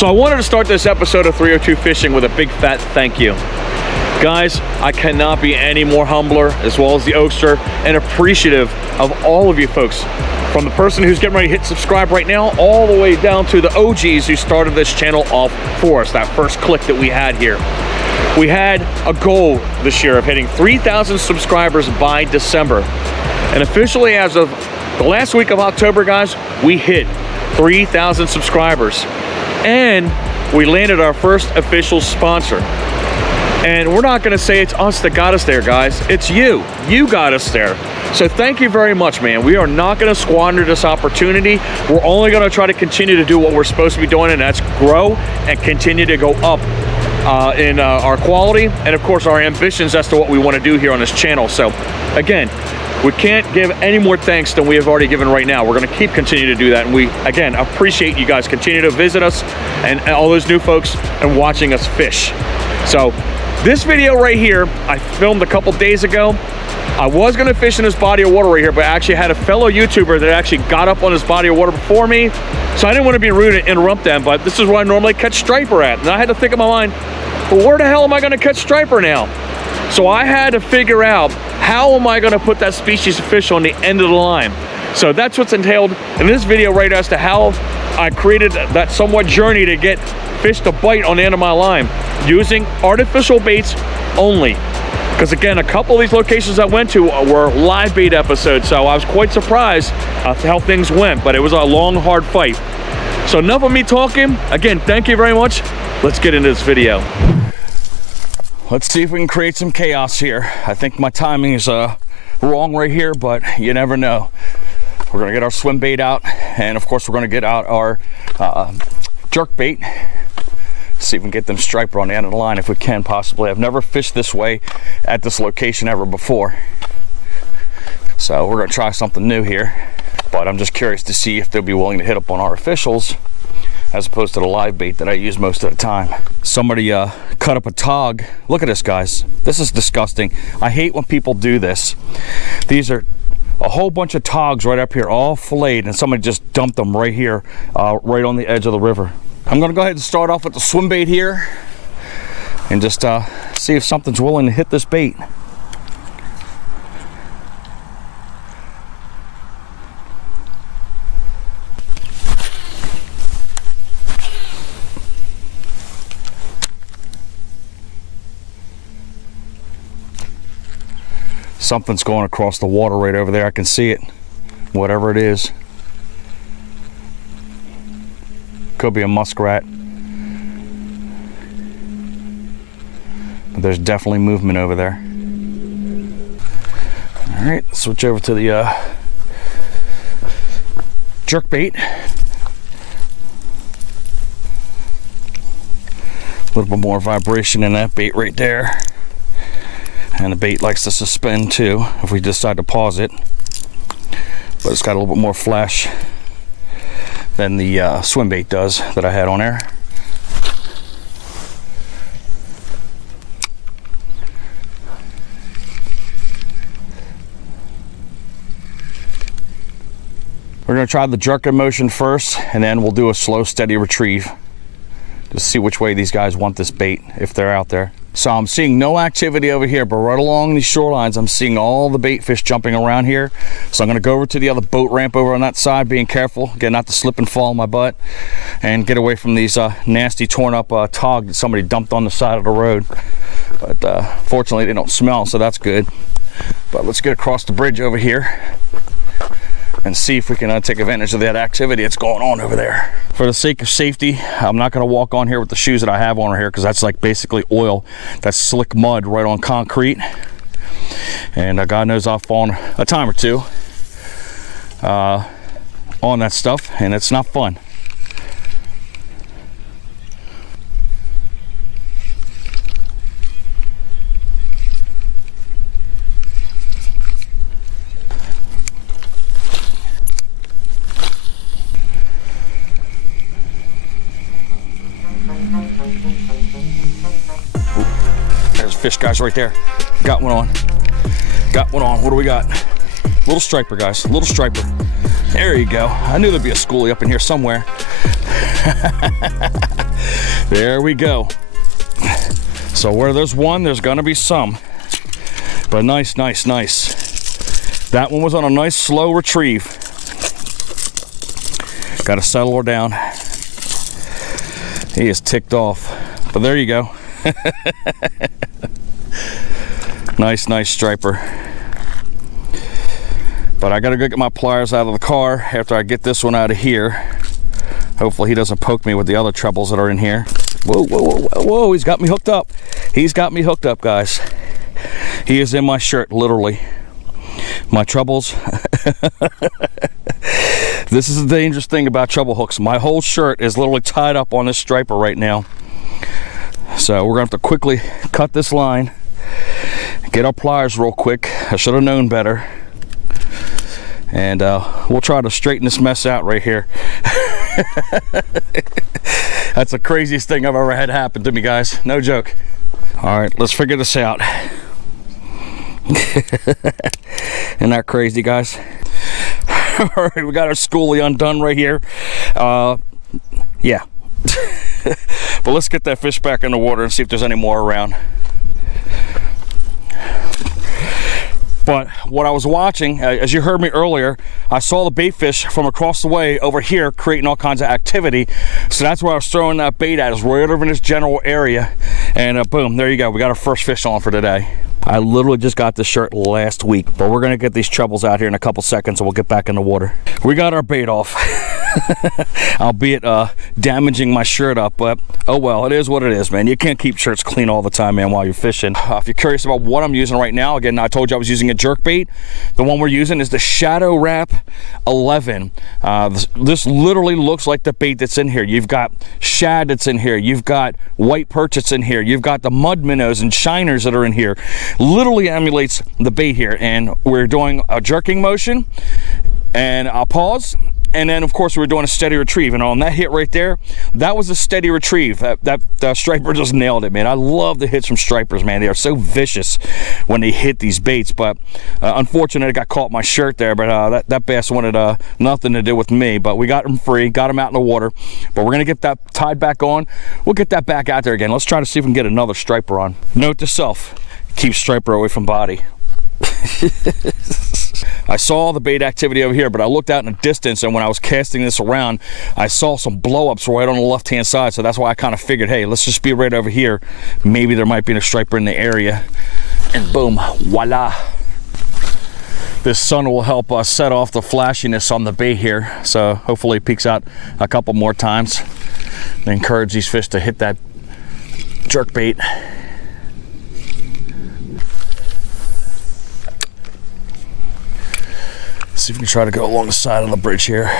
So I wanted to start this episode of 302 Fishing with a big fat thank you. Guys, I cannot be any more humbler, as well as the Oakster, and appreciative of all of you folks. From the person who's getting ready to hit subscribe right now, all the way down to the OGs who started this channel off for us, that first click that we had here. We had a goal this year of hitting 3,000 subscribers by December. And officially, as of the last week of October, guys, we hit 3,000 subscribers. And we landed our first official sponsor. And we're not going to say it's us that got us there, guys. It's you. You got us there. So thank you very much, man. We are not going to squander this opportunity. We're only going to try to continue to do what we're supposed to be doing, and that's grow and continue to go up in our quality and, of course, our ambitions as to what we want to do here on this channel. So, again, we can't give any more thanks than we have already given right now. We're going to keep continuing to do that, and we, again, appreciate you guys continue to visit us and all those new folks and watching us fish. So, this video right here, I filmed a couple days ago. I was going to fish in this body of water right here, but I actually had a fellow YouTuber that actually got up on this body of water before me. So I didn't want to be rude and interrupt them, but this is where I normally catch striper at. And I had to think in my mind, well, where the hell am I going to catch striper now? So I had to figure out, how am I going to put that species of fish on the end of the line? So that's what's entailed in this video right as to how I created that somewhat journey to get fish to bite on the end of my line using artificial baits only. Because again, a couple of these locations I went to were live bait episodes, so I was quite surprised how things went, but it was a long, hard fight. So enough of me talking. Again, thank you very much. Let's get into this video. Let's see if we can create some chaos here. I think my timing is wrong right here, but you never know. We're gonna get our swim bait out, and of course we're gonna get out our jerk bait. See if we can get them striper on the end of the line if we can possibly. I've never fished this way at this location ever before. So we're gonna try something new here, but I'm just curious to see if they'll be willing to hit up on our officials as opposed to the live bait that I use most of the time. Somebody cut up a tog. Look at this, guys. This is disgusting. I hate when people do this. These are a whole bunch of togs right up here, all filleted, and somebody just dumped them right here, right on the edge of the river. I'm gonna go ahead and start off with the swim bait here and just see if something's willing to hit this bait. Something's going across the water right over there. I can see it, whatever it is. Could be a muskrat, but there's definitely movement over there. All right, let's switch over to the jerk bait. A little bit more vibration in that bait right there, and the bait likes to suspend too if we decide to pause it, but it's got a little bit more flash than the swim bait does that I had on there. We're going to try the jerking motion first, and then we'll do a slow, steady retrieve to see which way these guys want this bait if they're out there. So I'm seeing no activity over here, but right along these shorelines, I'm seeing all the bait fish jumping around here. So I'm gonna go over to the other boat ramp over on that side, being careful, again, not to slip and fall on my butt, and get away from these nasty torn up tog that somebody dumped on the side of the road. But fortunately they don't smell, so that's good. But let's get across the bridge over here and see if we can take advantage of that activity that's going on over there. For the sake of safety, I'm not going to walk on here with the shoes that I have on here, because that's like basically oil. That's slick mud right on concrete. And God knows I've fallen a time or two on that stuff, and it's not fun. Fish, guys, right there. Got one on. Got one on. What do we got? Little striper, guys. Little striper. There you go. I knew there'd be a schoolie up in here somewhere. There we go. So where there's one, there's gonna be some. But nice, nice, nice. That one was on a nice slow retrieve. Gotta settle her down. He is ticked off. But there you go. Nice, nice striper. But I gotta go get my pliers out of the car after I get this one out of here. Hopefully he doesn't poke me with the other trebles that are in here. Whoa, whoa, whoa, whoa, whoa, he's got me hooked up. He's got me hooked up, guys. He is in my shirt, literally. My trebles. This is the dangerous thing about treble hooks. My whole shirt is literally tied up on this striper right now. So we're gonna have to quickly cut this line, get our pliers real quick. I should have known better. And we'll try to straighten this mess out right here. That's the craziest thing I've ever had happen to me, guys. No joke. All right, let's figure this out. Isn't that crazy, guys? All right, we got our schoolie undone right here. Yeah. But let's get that fish back in the water and see if there's any more around. But what I was watching, as you heard me earlier, I saw the bait fish from across the way over here creating all kinds of activity. So that's where I was throwing that bait at, is right over in this general area. And boom, there you go. We got our first fish on for today. I literally just got this shirt last week, but we're gonna get these trebles out here in a couple seconds and we'll get back in the water. We got our bait off. Albeit damaging my shirt up, but oh well, it is what it is, man. You can't keep shirts clean all the time, man, while you're fishing. If you're curious about what I'm using right now, again, I told you I was using a jerk bait. The one we're using is the Shadow Wrap 11. This literally looks like the bait that's in here. You've got shad that's in here, you've got white perch that's in here, you've got the mud minnows and shiners that are in here. Literally emulates the bait here, and we're doing a jerking motion, and I'll pause. And then, of course, we were doing a steady retrieve. And on that hit right there, that was a steady retrieve. That striper just nailed it, man. I love the hits from stripers, man. They are so vicious when they hit these baits. But unfortunately, it got caught in my shirt there. But that bass wanted nothing to do with me. But we got him free, got him out in the water. But we're going to get that tied back on. We'll get that back out there again. Let's try to see if we can get another striper on. Note to self, keep striper away from body. I saw the bait activity over here, but I looked out in the distance, and when I was casting this around, I saw some blow-ups right on the left-hand side, so that's why I kind of figured, hey, let's just be right over here. Maybe there might be a striper in the area. And boom, voila. This sun will help us set off the flashiness on the bait here, so hopefully it peeks out a couple more times and encourage these fish to hit that jerk bait. See if we can try to go along the side of the bridge here.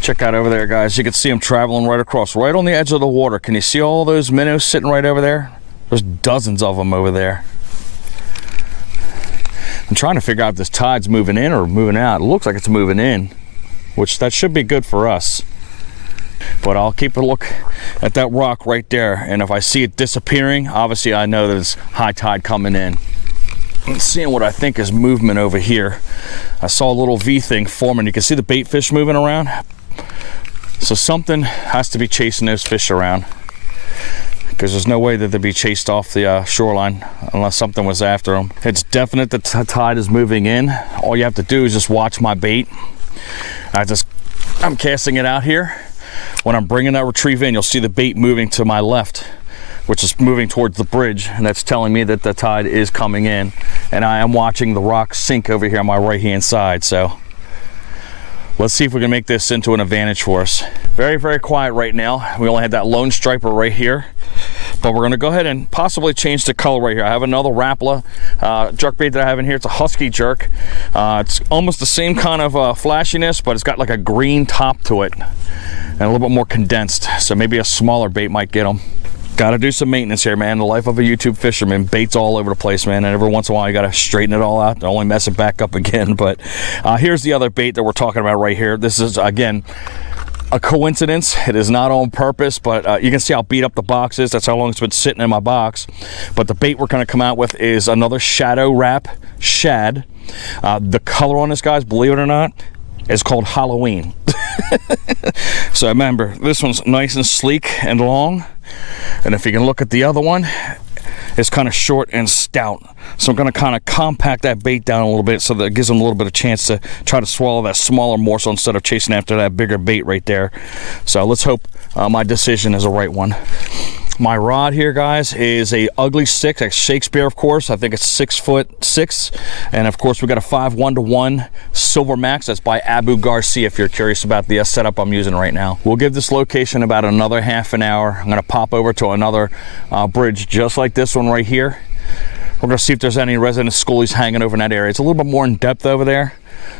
Check out over there, guys. You can see them traveling right across, right on the edge of the water. Can you see all those minnows sitting right over there? There's dozens of them over there. I'm trying to figure out if this tide's moving in or moving out. It looks like it's moving in, which that should be good for us. But I'll keep a look at that rock right there, and if I see it disappearing, obviously I know that it's high tide coming in. I'm seeing what I think is movement over here. I saw a little V thing forming. You can see the bait fish moving around. So something has to be chasing those fish around, because there's no way that they'd be chased off the shoreline unless something was after them. It's definite that the tide is moving in. All you have to do is just watch my bait. I'm casting it out here. When I'm bringing that retrieve in, you'll see the bait moving to my left, which is moving towards the bridge, and that's telling me that the tide is coming in. And I am watching the rock sink over here on my right-hand side, so let's see if we can make this into an advantage for us. Very, very quiet right now. We only had that lone striper right here, but we're gonna go ahead and possibly change the color right here. I have another Rapala jerk bait that I have in here. It's a husky jerk. It's almost the same kind of flashiness, but it's got like a green top to it and a little bit more condensed, so maybe a smaller bait might get them. Got to do some maintenance here, man. The life of a YouTube fisherman. Baits all over the place, man, and every once in a while you got to straighten it all out, only mess it back up again. But here's the other bait that we're talking about right here. This is, again, a coincidence. It is not on purpose, but you can see how beat up the box is. That's how long it's been sitting in my box. But the bait we're going to come out with is another Shadow Wrap shad. The color on this, guys, believe it or not, is called Halloween. So remember, this one's nice and sleek and long, and if you can look at the other one, it's kind of short and stout. So I'm going to kind of compact that bait down a little bit so that it gives them a little bit of chance to try to swallow that smaller morsel instead of chasing after that bigger bait right there. So let's hope my decision is the right one. My rod here, guys, is a ugly 6, like Shakespeare, of course. I think it's 6'6", and of course we got a 5-1-to-1 Silver Max. That's by Abu Garcia, if you're curious about the setup I'm using right now. We'll give this location about another half an hour. I'm gonna pop over to another bridge just like this one right here. We're gonna see if there's any resident schoolies hanging over in that area. It's a little bit more in depth over there,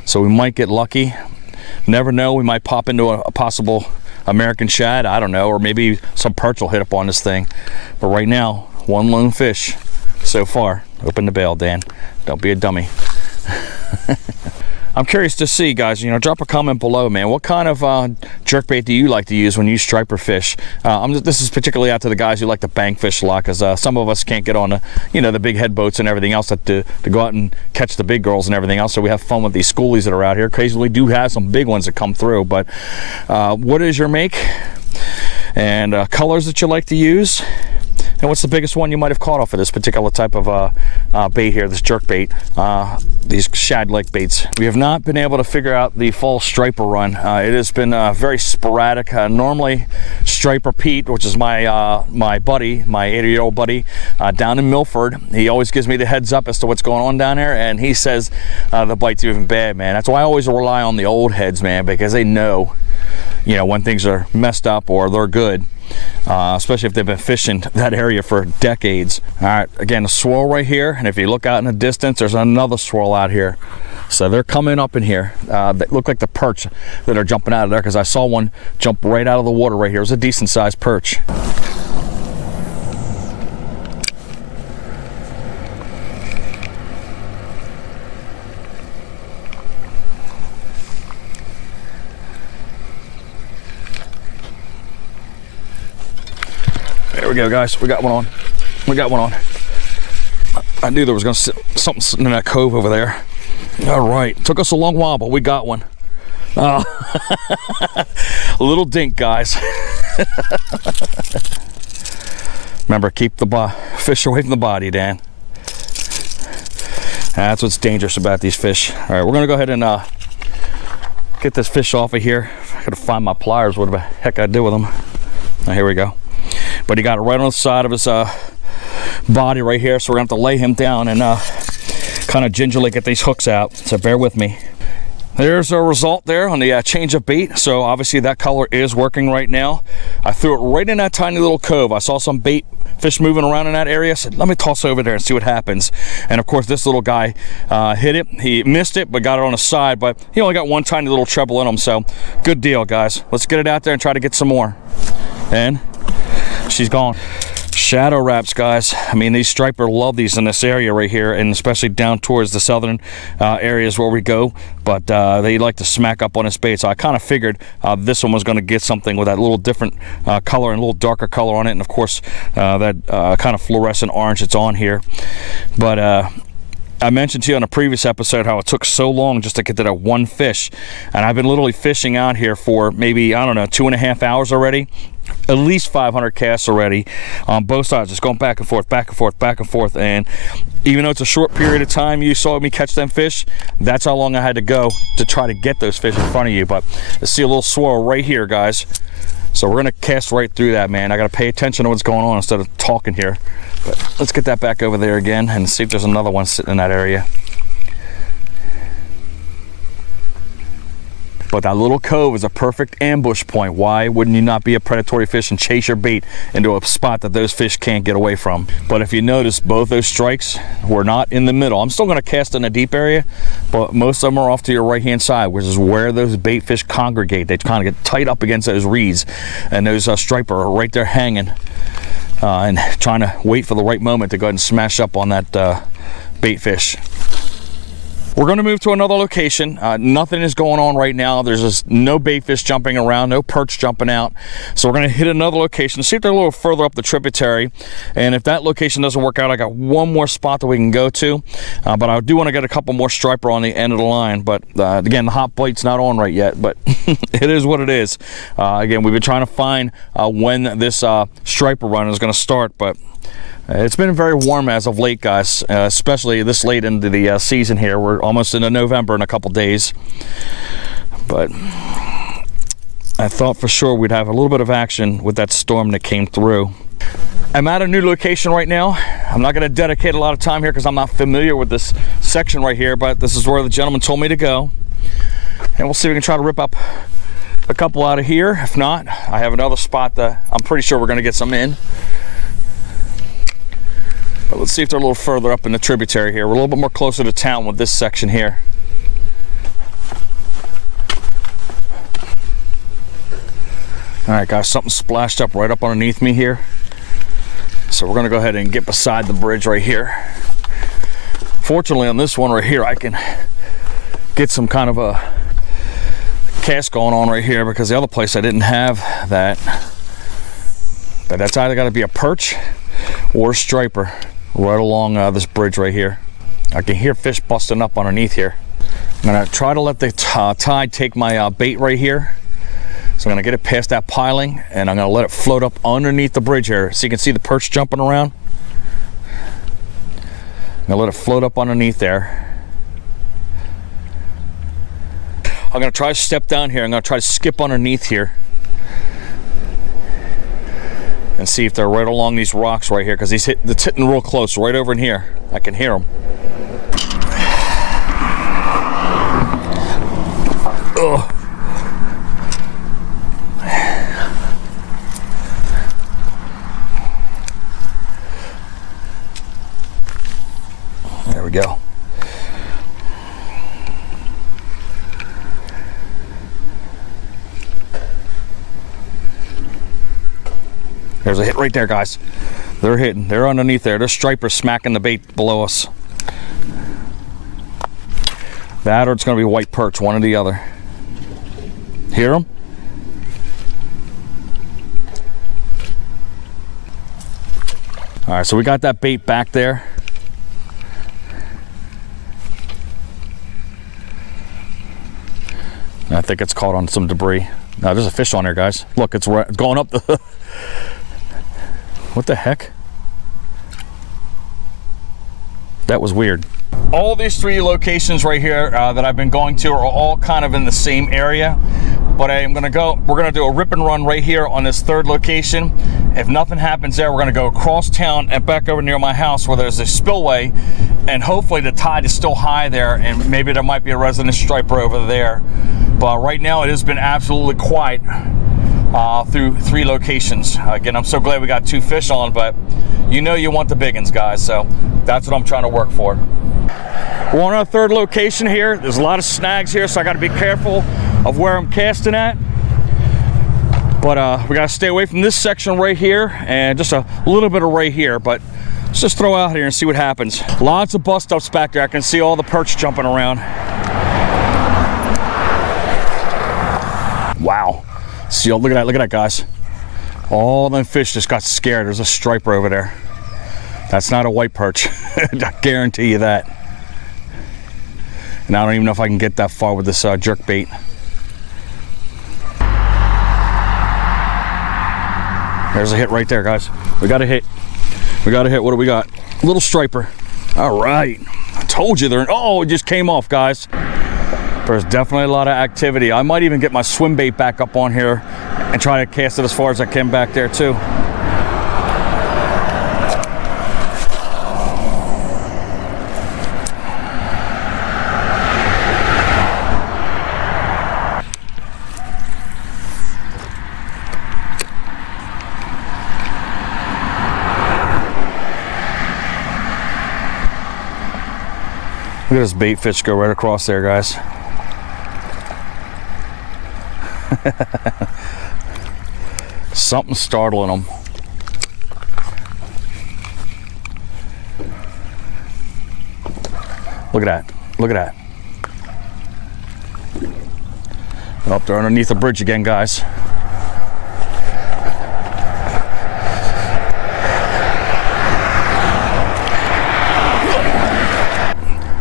so we might get lucky. Never know, we might pop into a possible American shad, I don't know, or maybe some perch will hit up on this thing. But right now, one lone fish so far. Open the bail, Dan. Don't be a dummy. I'm curious to see, guys, you know, drop a comment below, man. What kind of jerkbait do you like to use when you striper fish? This is particularly out to the guys who like to bank fish a lot, because some of us can't get on the, you know, the big head boats and everything else to go out and catch the big girls and everything else. So we have fun with these schoolies that are out here. Occasionally do have some big ones that come through, but what is your make and colors that you like to use? And what's the biggest one you might have caught off of this particular type of bait here, this jerk bait, these shad-like baits? We have not been able to figure out the fall striper run. It has been very sporadic. Normally, Striper Pete, which is my buddy, my 80-year-old buddy, down in Milford, he always gives me the heads up as to what's going on down there, and he says the bite's even bad, man. That's why I always rely on the old heads, man, because they know, you know, when things are messed up or they're good. Especially if they've been fishing that area for decades. All right, again, a swirl right here, and if you look out in the distance, there's another swirl out here. So they're coming up in here. They look like the perch that are jumping out of there, because I saw one jump right out of the water right here. It was a decent sized perch. There we go, guys. We got one on. We got one on. I knew there was going to sit something sitting in that cove over there. All right. Took us a long while, but we got one. A little dink, guys. Remember, keep the fish away from the body, Dan. That's what's dangerous about these fish. All right, we're going to go ahead and get this fish off of here. I got to find my pliers. What the heck I do with them? Oh, here we go. But he got it right on the side of his body right here, so we're gonna have to lay him down and kind of gingerly get these hooks out, so bear with me. There's a result there on the change of bait. So obviously that color is working right now. I threw it right in that tiny little cove. I saw some bait fish moving around in that area. I said, let me toss over there and see what happens. And of course this little guy hit it. He missed it but got it on the side, but he only got one tiny little treble in him. So good deal, guys. Let's get it out there and try to get some more. And she's gone. Shadow wraps, guys. I mean, these striper love these in this area right here, and especially down towards the southern areas where we go, but they like to smack up on this bait. So I kind of figured this one was going to get something with that little different color and a little darker color on it, and of course that kind of fluorescent orange that's on here. But I mentioned to you on a previous episode how it took so long just to get to that one fish, and I've been literally fishing out here for maybe, I don't know, 2.5 hours already. At least 500 casts already on both sides, just going back and forth, back and forth, back and forth. And even though it's a short period of time you saw me catch them fish, that's how long I had to go to try to get those fish in front of you. But I see a little swirl right here, guys. So we're gonna cast right through that, man. I gotta pay attention to what's going on instead of talking here. But let's get that back over there again and see if there's another one sitting in that area. But that little cove is a perfect ambush point. Why wouldn't you not be a predatory fish and chase your bait into a spot that those fish can't get away from? But if you notice, both those strikes were not in the middle. I'm still going to cast in a deep area, but most of them are off to your right-hand side, which is where those bait fish congregate. They kind of get tight up against those reeds, and those striper are right there hanging and trying to wait for the right moment to go ahead and smash up on that bait fish. We're going to move to another location. Nothing is going on right now. There's just no bait fish jumping around, no perch jumping out. So we're going to hit another location, see if they're a little further up the tributary. And if that location doesn't work out, I got one more spot that we can go to. But I do want to get a couple more striper on the end of the line. But again, the hot bait's not on right yet, but it is what it is. Again, we've been trying to find when this striper run is going to start, but it's been very warm as of late, guys, especially this late into the season here. We're almost into November in a couple days. But I thought for sure we'd have a little bit of action with that storm that came through. I'm at a new location right now. I'm not going to dedicate a lot of time here because I'm not familiar with this section right here, but this is where the gentleman told me to go. And we'll see if we can try to rip up a couple out of here. If not, I have another spot that I'm pretty sure we're going to get some in. But let's see if they're a little further up in the tributary here. We're a little bit more closer to town with this section here. All right, guys, something splashed up right up underneath me here. So we're gonna go ahead and get beside the bridge right here. Fortunately, on this one right here, I can get some kind of a cast going on right here, because the other place I didn't have that. But that's either gotta be a perch or a striper right along this bridge right here. I can hear fish busting up underneath here. I'm gonna try to let the tide take my bait right here. So I'm gonna get it past that piling and I'm gonna let it float up underneath the bridge here. So you can see the perch jumping around. I'm gonna let it float up underneath there. I'm gonna try to step down here. I'm gonna try to skip underneath here and see if they're right along these rocks right here, because it's hitting real close right over in here. I can hear them. Ugh. There we go. There's a hit right there, guys. They're hitting. They're underneath there. There's stripers smacking the bait below us. That or it's going to be white perch, one or the other. Hear them? All right, so we got that bait back there. I think it's caught on some debris. No, there's a fish on there, guys. Look, it's going up the... What the heck? That was weird. All these three locations right here that I've been going to are all kind of in the same area. But we're gonna do a rip and run right here on this third location. If nothing happens there, we're gonna go across town and back over near my house where there's a spillway, and hopefully the tide is still high there, and maybe there might be a resident striper over there. But right now it has been absolutely quiet through three locations. Again, I'm so glad we got two fish on, but you know you want the big ones, guys, so that's what I'm trying to work for. We're on our third location here. There's a lot of snags here, so I got to be careful of where I'm casting at. But we got to stay away from this section right here and just a little bit of right here. But let's just throw out here and see what happens. Lots of bust ups back there. I can see all the perch jumping around. Wow. See, look at that, guys. All them fish just got scared. There's a striper over there. That's not a white perch. I guarantee you that. And I don't even know if I can get that far with this jerk bait. There's a hit right there, guys. We got a hit. We got a hit. What do we got? Little striper. All right. I told you oh, it just came off, guys. There's definitely a lot of activity. I might even get my swim bait back up on here and try to cast it as far as I can back there too. Look at this bait fish go right across there, guys. Something startling them. Look at that. Look at that. Oh, they're underneath the bridge again, guys.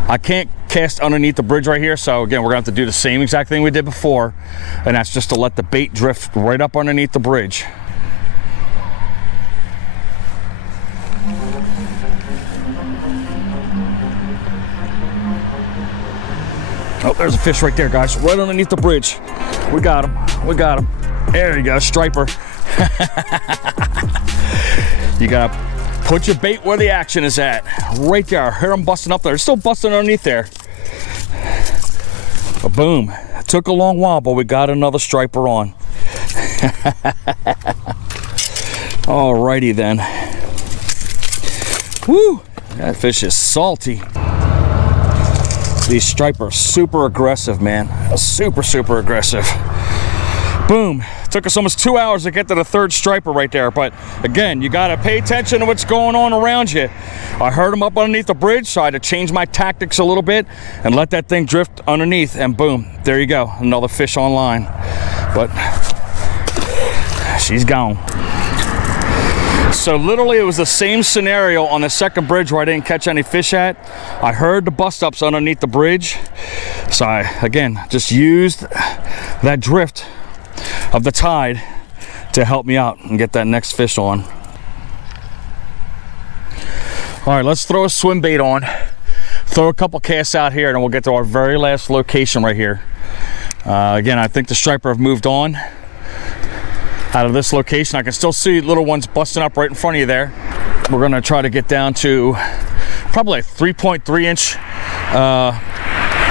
I can't cast underneath the bridge right here, so again, we're gonna have to do the same exact thing we did before, and that's just to let the bait drift right up underneath the bridge. Oh, there's a fish right there, guys, right underneath the bridge. We got him, we got him. There you go, striper. You gotta put your bait where the action is at. Right there. I hear them busting up there. They're still busting underneath there. But boom. It took a long while, but we got another striper on. Alrighty then. Woo! That fish is salty. These stripers are super aggressive, man. Super, super aggressive. Boom. Took us almost 2 hours to get to the third striper right there, but again, you gotta pay attention to what's going on around you. I heard him up underneath the bridge, so I had to change my tactics a little bit and let that thing drift underneath, and boom, there you go, another fish on line. But she's gone. So literally it was the same scenario on the second bridge where I didn't catch any fish at. I heard the bust ups underneath the bridge, so I, again, just used that drift of the tide to help me out and get that next fish on. All right, let's throw a swim bait on, throw a couple casts out here, and then we'll get to our very last location right here. Again, I think the striper have moved on out of this location. I can still see little ones busting up right in front of you there. We're gonna try to get down to probably a 3.3 inch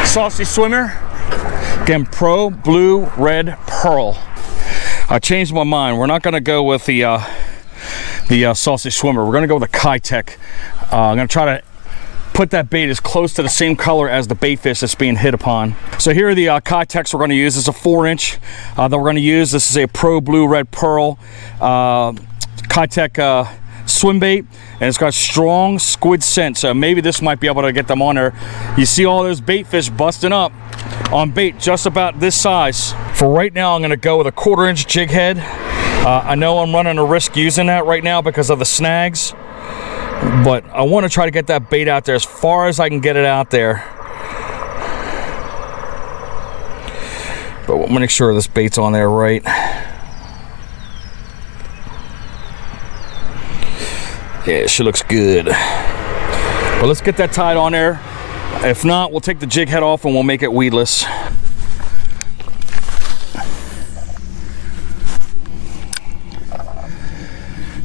saucy swimmer. Again, Pro Blue Red Pearl. I changed my mind. We're not going to go with the saucy swimmer. We're going to go with the Keitech. I'm going to try to put that bait as close to the same color as the bait fish that's being hit upon. So here are the Keitechs we're going to use. This is a 4-inch that we're going to use. This is a Pro Blue Red Pearl Keitech swim bait, and it's got strong squid scent, so maybe this might be able to get them on there. You see all those bait fish busting up on bait just about this size. For right now, I'm going to go with a 1/4 inch jig head. I know I'm running a risk using that right now because of the snags, but I want to try to get that bait out there as far as I can get it out there. But we'll make sure this bait's on there right. Yeah, she looks good. But let's get that tied on there. If not, we'll take the jig head off and we'll make it weedless.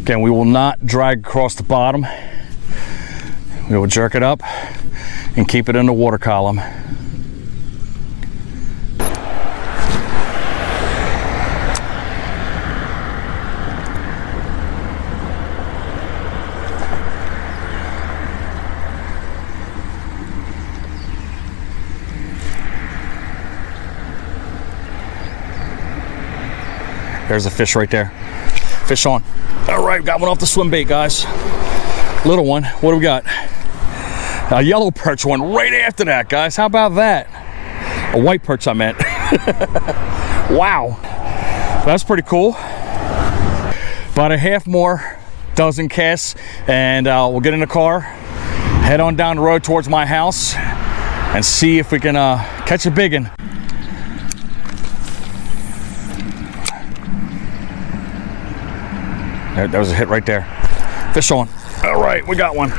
Again, we will not drag across the bottom. We will jerk it up and keep it in the water column. There's a fish right there. Fish on. All right, got one off the swim bait, guys. Little one. What do we got? A yellow perch one right after that, guys. How about that? A white perch, I meant. Wow. That's pretty cool. About a half more dozen casts, and we'll get in the car, head on down the road towards my house, and see if we can catch a big one. That was a hit right there. Fish on. All right, we got one.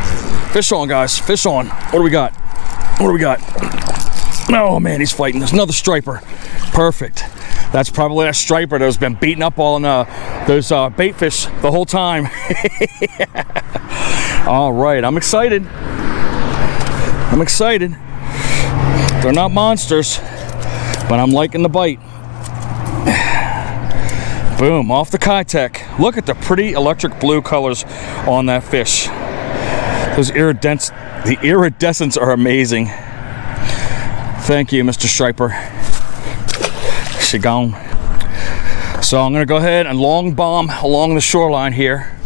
Fish on, guys. Fish on. What do we got? What do we got? Oh, man, he's fighting. There's another striper. Perfect. That's probably that striper that has been beating up on those bait fish the whole time. All right, I'm excited. I'm excited. They're not monsters, but I'm liking the bite. Boom, off the Keitech. Look at the pretty electric blue colors on that fish. Those the iridescents are amazing. Thank you, Mr. Striper. She gone. So I'm gonna go ahead and long bomb along the shoreline here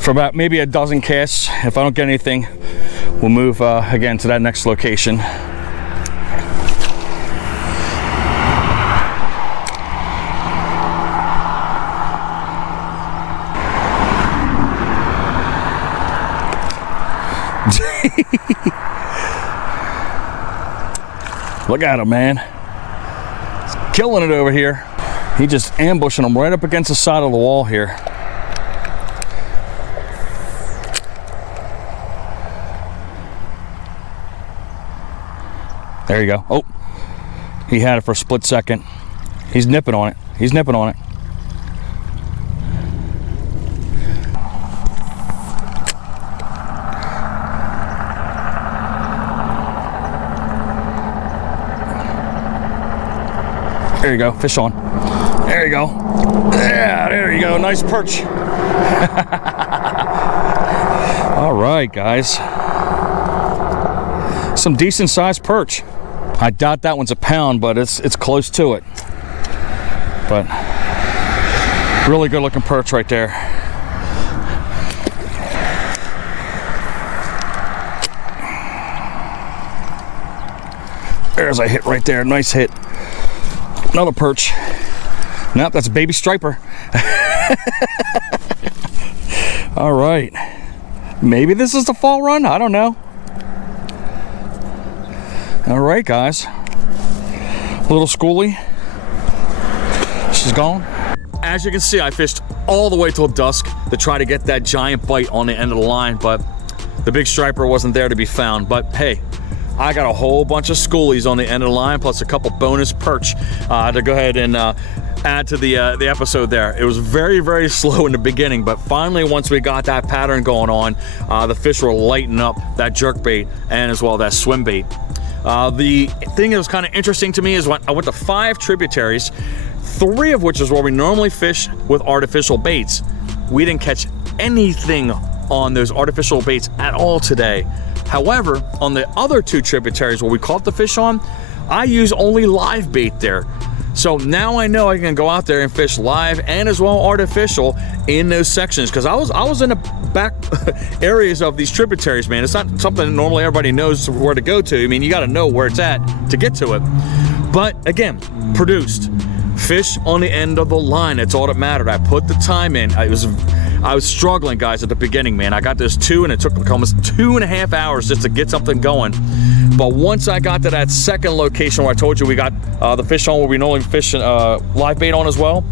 for about maybe a dozen casts. If I don't get anything, we'll move again to that next location. Look at him, man. He's killing it over here. He just ambushing him right up against the side of the wall here. There you go. Oh, he had it for a split second. He's nipping on it. He's nipping on it. There you go, fish on. There you go. Yeah, there you go, nice perch. All right, guys. Some decent sized perch. I doubt that one's a pound, but it's close to it. But really good looking perch right there. There's a hit right there, nice hit. Another perch. Nope, that's a baby striper. All right. Maybe this is the fall run, I don't know. All right, guys. Little schoolie. She's gone. As you can see, I fished all the way till dusk to try to get that giant bite on the end of the line, but the big striper wasn't there to be found. But hey, I got a whole bunch of schoolies on the end of the line, plus a couple bonus perch to go ahead and add to the episode there. It was very, very slow in the beginning, but finally, once we got that pattern going on, the fish were lighting up that jerkbait and as well that swim bait. The thing that was kind of interesting to me is when I went to 5 tributaries, 3 of which is where we normally fish with artificial baits. We didn't catch anything on those artificial baits at all today. However, on the other 2 tributaries where we caught the fish on, I use only live bait there. So now I know I can go out there and fish live and as well artificial in those sections, because I was in the back areas of these tributaries, man. It's not something that normally everybody knows where to go to. I mean, you got to know where it's at to get to it. But again, produced fish on the end of the line. That's all that mattered. I put the time in. I was struggling, guys, at the beginning, man. I got this 2 and it took like almost 2.5 hours just to get something going. But once I got to that second location where I told you we got the fish on, where we normally fish live bait on as well,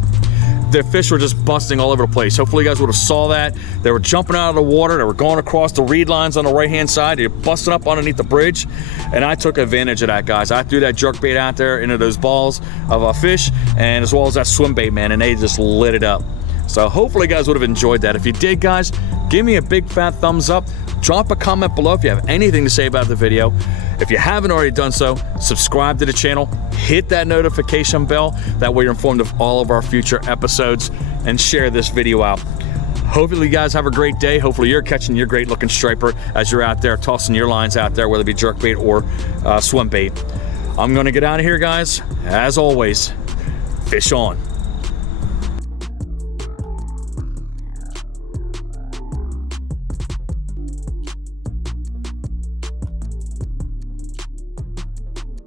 the fish were just busting all over the place. Hopefully you guys would have saw that. They were jumping out of the water. They were going across the reed lines on the right-hand side. They were busting up underneath the bridge. And I took advantage of that, guys. I threw that jerk bait out there into those balls of fish, and as well as that swim bait, man, and they just lit it up. So hopefully you guys would have enjoyed that. If you did, guys, give me a big fat thumbs up. Drop a comment below if you have anything to say about the video. If you haven't already done so, subscribe to the channel, hit that notification bell. That way you're informed of all of our future episodes, and share this video out. Hopefully you guys have a great day. Hopefully you're catching your great looking striper as you're out there tossing your lines out there, whether it be jerkbait or swim bait. I'm gonna get out of here, guys. As always, fish on.